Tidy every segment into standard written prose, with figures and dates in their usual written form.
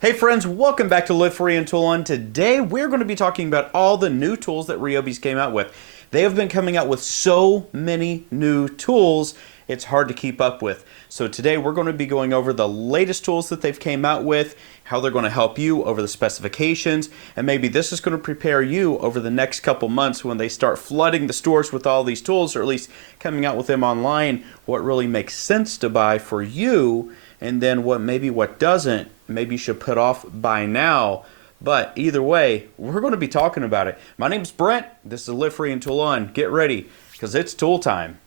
Hey friends, welcome back to Live Free and Tool On. Today we're going to be talking about all the new tools that Ryobi's came out with. They have been coming out with so many new tools, it's hard to keep up with. So today we're going to be going over the latest tools that they've came out with, how they're going to help you over the specifications, and maybe this is going to prepare you over the next couple months when they start flooding the stores with all these tools, or at least coming out with them online, what really makes sense to buy for you, and then what doesn't, maybe you should put off by now. But either way, we're going to be talking about it. My name's Brent. This is Live Free and Tool On. Get ready, because it's tool time.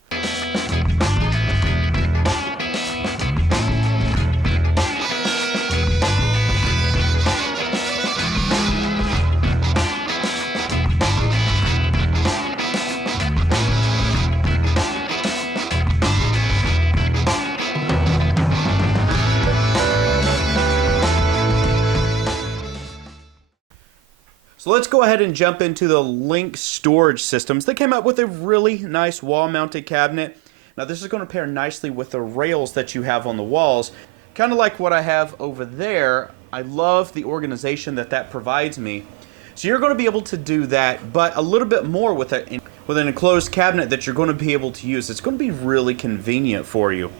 So let's go ahead and jump into the Link storage systems. They came out with a really nice wall-mounted cabinet. Now this is going to pair nicely with the rails that you have on the walls, kind of like what I have over there. I love the organization that provides me. So you're going to be able to do that, but a little bit more with an enclosed cabinet that you're going to be able to use. It's going to be really convenient for you.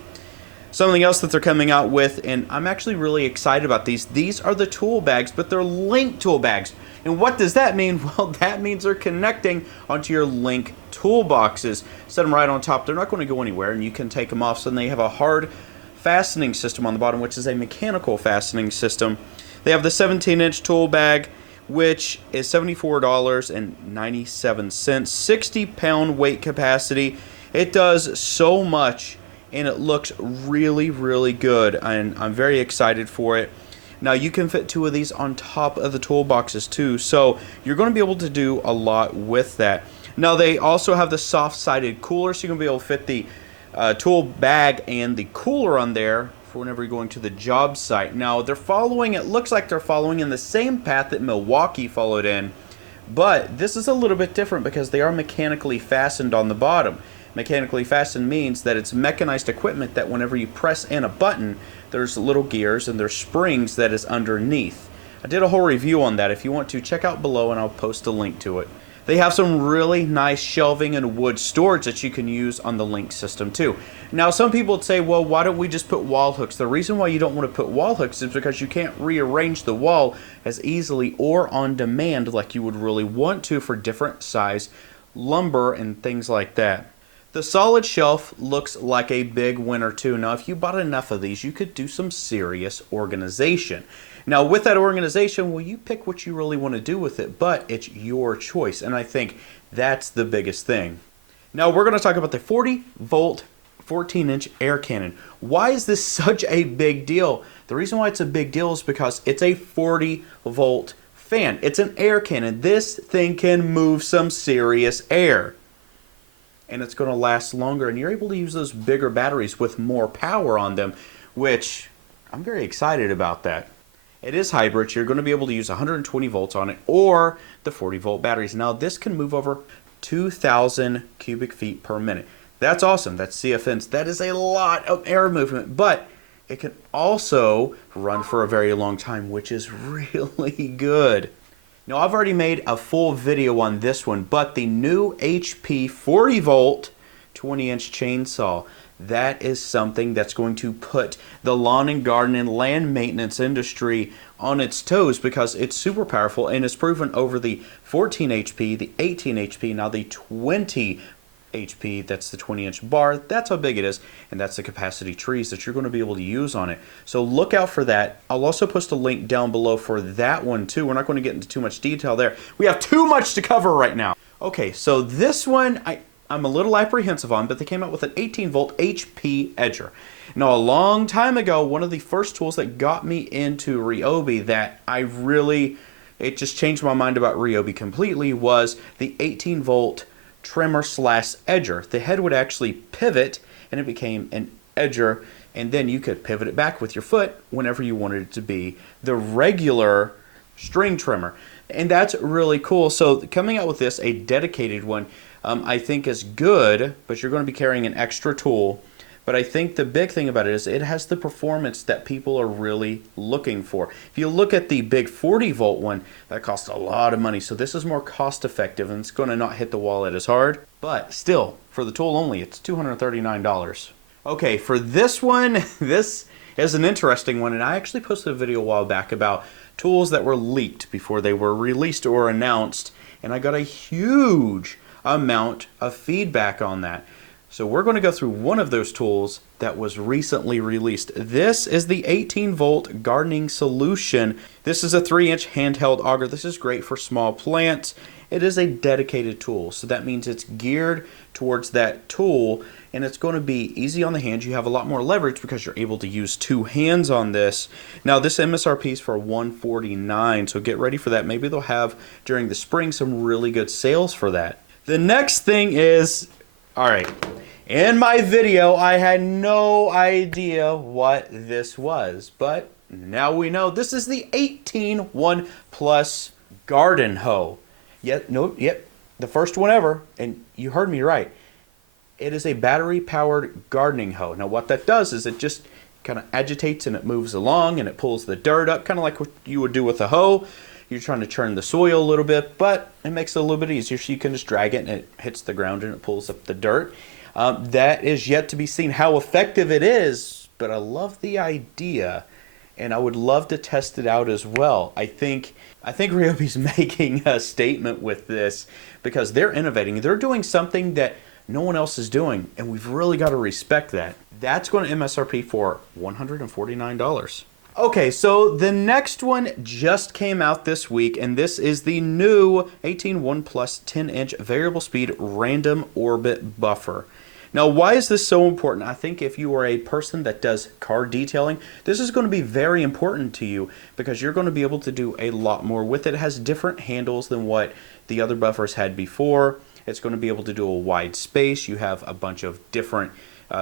Something else that they're coming out with, and I'm actually really excited about these. These are the tool bags, but they're Link tool bags. And what does that mean? Well, that means they're connecting onto your Link toolboxes. Set them right on top. They're not going to go anywhere, and you can take them off. So then they have a hard fastening system on the bottom, which is a mechanical fastening system. They have the 17-inch tool bag, which is $74.97, 60-pound weight capacity. It does so much, and it looks really, really good, and I'm very excited for it. Now you can fit two of these on top of the toolboxes too, so you're going to be able to do a lot with that. Now they also have the soft-sided cooler, so you're going to be able to fit the tool bag and the cooler on there for whenever you're going to the job site. Now it looks like they're following in the same path that Milwaukee followed in, but this is a little bit different because they are mechanically fastened on the bottom. Mechanically fastened means that it's mechanized equipment that whenever you press in a button, there's little gears and there's springs that is underneath. I did a whole review on that. If you want to, check out below and I'll post a link to it. They have some really nice shelving and wood storage that you can use on the Link system too. Now some people would say, well, why don't we just put wall hooks? The reason why you don't want to put wall hooks is because you can't rearrange the wall as easily or on demand like you would really want to for different size lumber and things like that. The solid shelf looks like a big winner too. Now if you bought enough of these, you could do some serious organization. Now with that organization, well, you pick what you really want to do with it, but it's your choice, and I think that's the biggest thing. Now we're going to talk about the 40-volt 14-inch air cannon. Why is this such a big deal? The reason why it's a big deal is because it's a 40-volt fan. It's an air cannon. This thing can move some serious air, and it's going to last longer, and you're able to use those bigger batteries with more power on them, which I'm very excited about that. It is hybrid. So you're going to be able to use 120 volts on it or the 40-volt batteries. Now this can move over 2,000 cubic feet per minute. That's awesome. That's CFNs. That is a lot of air movement, but it can also run for a very long time, which is really good. Now I've already made a full video on this one, but the new HP 40-volt 20-inch chainsaw, that is something that's going to put the lawn and garden and land maintenance industry on its toes because it's super powerful, and it's proven over the 14 HP, the 18 HP, now the 20 HP, that's the 20-inch bar, that's how big it is, and that's the capacity trees that you're going to be able to use on it. So look out for that. I'll also post a link down below for that one too. We're not going to get into too much detail there. We have too much to cover right now. Okay, so this one I'm a little apprehensive on, but they came out with an 18-volt HP edger. Now a long time ago, one of the first tools that got me into Ryobi that it just changed my mind about Ryobi completely was the 18-volt trimmer / edger. The head would actually pivot and it became an edger, and then you could pivot it back with your foot whenever you wanted it to be the regular string trimmer, and that's really cool. So coming out with this, a dedicated one, I think is good, but you're going to be carrying an extra tool But I think the big thing about it is it has the performance that people are really looking for. If you look at the big 40 volt one, that costs a lot of money. So this is more cost effective and it's going to not hit the wallet as hard. But still, for the tool only, it's $239. Okay, for this one, this is an interesting one. And I actually posted a video a while back about tools that were leaked before they were released or announced. And I got a huge amount of feedback on that. So we're going to go through one of those tools that was recently released. This is the 18 volt gardening solution. This is a 3-inch handheld auger. This is great for small plants. It is a dedicated tool, so that means it's geared towards that tool, and it's going to be easy on the hands. You have a lot more leverage because you're able to use 2 hands on this. Now this MSRP is for $149, so get ready for that. Maybe they'll have during the spring some really good sales for that. The next thing is, all right, in my video, I had no idea what this was, but now we know. This is the 18 1 Plus Garden Hoe. Yep, the first one ever, and you heard me right. It is a battery-powered gardening hoe. Now what that does is it just kind of agitates and it moves along and it pulls the dirt up, kind of like what you would do with a hoe. You're trying to churn the soil a little bit, but it makes it a little bit easier, so you can just drag it and it hits the ground and it pulls up the dirt. That is yet to be seen how effective it is, but I love the idea and I would love to test it out as well. I think Ryobi's making a statement with this because they're innovating. They're doing something that no one else is doing, and we've really got to respect that. That's going to MSRP for $149. Okay, so the next one just came out this week, and this is the new 18 1 Plus 10-inch variable speed random orbit buffer. Now, why is this so important? I think if you are a person that does car detailing, this is going to be very important to you because you're going to be able to do a lot more with it. It has different handles than what the other buffers had before. It's going to be able to do a wide space. You have a bunch of different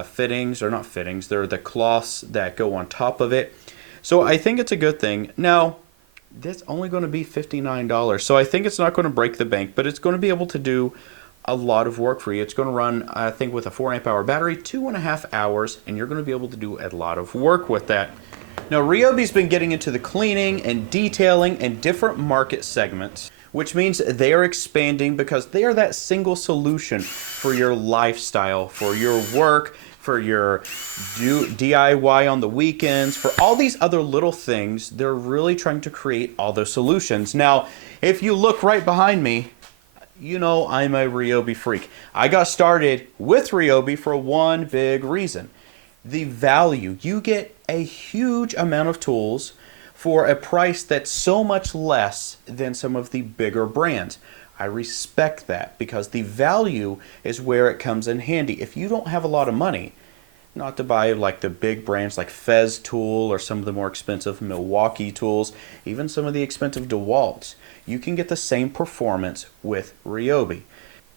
fittings, or not fittings, they're the cloths that go on top of it. So I think it's a good thing. Now, that's only going to be $59. So I think it's not going to break the bank, but it's going to be able to do a lot of work for you. It's going to run, I think, with a 4 amp hour battery, 2.5 hours, and you're going to be able to do a lot of work with that. Now, Ryobi's been getting into the cleaning and detailing and different market segments, which means they are expanding because they are that single solution for your lifestyle, for your work, for your DIY on the weekends, for all these other little things. They're really trying to create all those solutions. Now, if you look right behind me, you know I'm a Ryobi freak. I got started with Ryobi for one big reason. The value. You get a huge amount of tools for a price that's so much less than some of the bigger brands. I respect that because the value is where it comes in handy. If you don't have a lot of money, not to buy like the big brands like Fez Tool or some of the more expensive Milwaukee tools, even some of the expensive DeWalt's, you can get the same performance with Ryobi.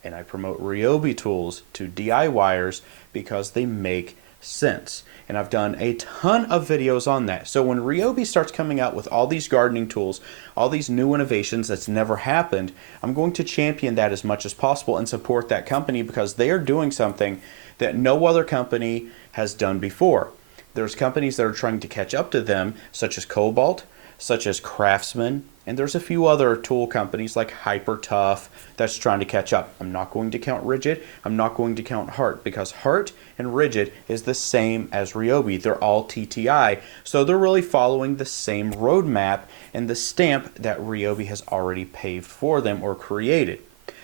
And I promote Ryobi tools to DIYers because they make sense. And I've done a ton of videos on that. So when Ryobi starts coming out with all these gardening tools, all these new innovations that's never happened, I'm going to champion that as much as possible and support that company because they are doing something that no other company has done before. There's companies that are trying to catch up to them, such as Cobalt, such as Craftsman, and there's a few other tool companies like Hyper Tough that's trying to catch up. I'm not going to count Rigid. I'm not going to count Hart because Hart and Rigid is the same as Ryobi. They're all TTI, so they're really following the same roadmap and the stamp that Ryobi has already paved for them or created.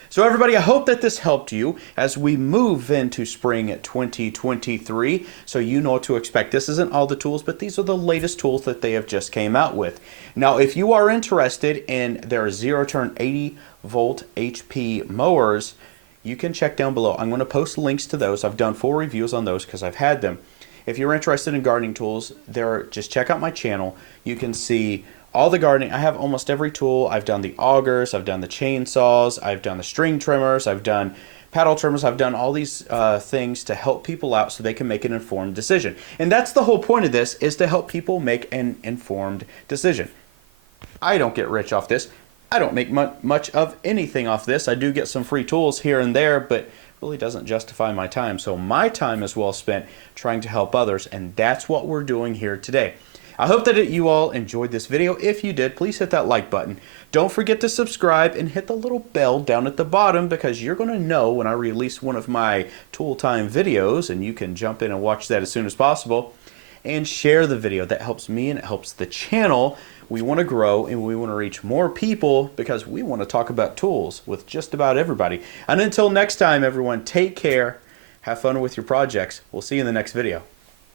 So everybody, I hope that this helped you as we move into spring 2023, so you know what to expect. This isn't all the tools, but these are the latest tools that they have just came out with. Now, if you are interested in their zero-turn 80-volt HP mowers, you can check down below. I'm going to post links to those. I've done full reviews on those because I've had them. If you're interested in gardening tools, just check out my channel. You can see all the gardening. I have almost every tool. I've done the augers, I've done the chainsaws, I've done the string trimmers, I've done paddle trimmers, I've done all these things to help people out so they can make an informed decision. And that's the whole point of this, is to help people make an informed decision. I don't get rich off this. I don't make much of anything off this. I do get some free tools here and there, but really doesn't justify my time. So my time is well spent trying to help others, and that's what we're doing here today. I hope that you all enjoyed this video. If you did, please hit that like button. Don't forget to subscribe and hit the little bell down at the bottom, because you're going to know when I release one of my tool time videos, and you can jump in and watch that as soon as possible. And share the video. That helps me and it helps the channel. We want to grow and we want to reach more people, because we want to talk about tools with just about everybody. And until next time, everyone, take care. Have fun with your projects. We'll see you in the next video.